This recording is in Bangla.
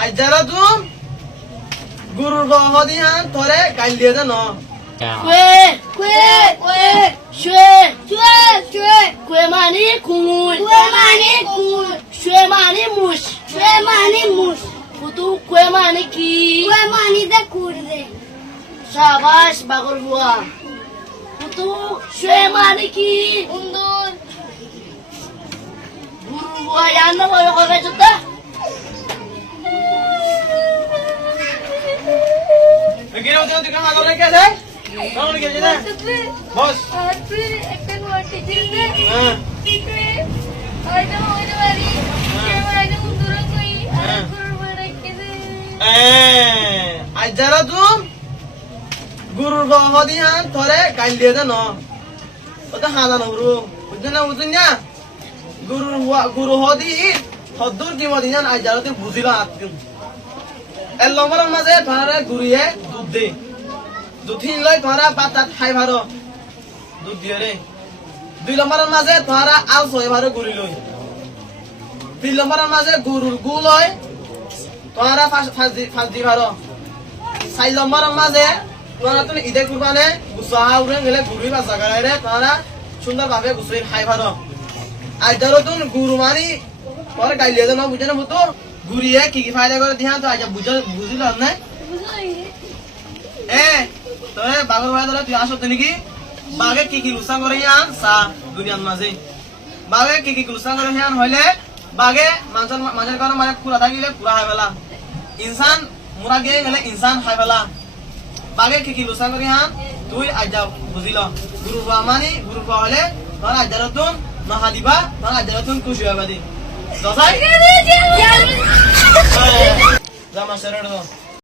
আজ যারা তুম গুরুর গহদিয়ান তোরে গাইল দিয়ে দেন Kue, kue, kue, shue, shue, shue, kue mani kungul, kue mani kungul, shue mani mush, shue mani mush, putu kue mani ki, kue mani de kurde. Shabash bagor bua. Putu shue mani ki, undur. Guru bua yanna boyo kore jutta. Begini waktu itu kan ada lagi ada? Kamu lagi ada? Bos. একটা নোটি দিলে হ্যাঁ আইটা হইতে পারি কেমন উন্দুর কই আর করব রেখে দে আজ যারা তুম গুরুর গহদিয়ান তোরে গাইল দিয়ে দেন ওটা হাজার হরু বুঝছেন না গুরু হদি হদ্দুর কি মদিনান আজ যারা তুই বুঝিলা আত্ম এর লম্বর মাঝে ধরে গুরিয়ে দুধ দে দুধ লই ধরা পাতা খাই ভারো দুধ দিয়ে রে 2 নম্বরের মাঝে ধরা আল ছয় ভারো গুরি লই 3 নম্বরের মাঝে গুরুর গু লই ধরা ফাঁস দি ভারো 4 নম্বরের মাঝে ধরা তুমি ঈদে কুরবানে গুসা উড়ে গেলে গুরি বাসা গাড়ে ধরা সুন্দর ভাবে গুসই খাই ভারো আজ ধরো তুমি গুরু মানি পরে গাইলে দেন বুঝে না মতো গুরিয়ে কি ফায়দা করে ধ্যান তো আজ বুঝিল না তোরে বাগর ভাই তুই আসো নাকি বাগে কি লুসা করে ইয়ান সা দুনিয়ার মাঝে বাগে কি লুসা করে ইয়ান হইলে বাগে মানুষের কারণে মানে পুরা থাকিলে পুরা হয় বেলা ইনসান মুরা গিয়ে গেলে ইনসান হয় বেলা বাগে কি লুসা করে ইয়ান তুই আজ বুঝিল গুরু মানি গুরু হলে তোর আজ তুন মহা দিবা তোর আজ তুন খুশি হবে দি দসাই জামা সেরে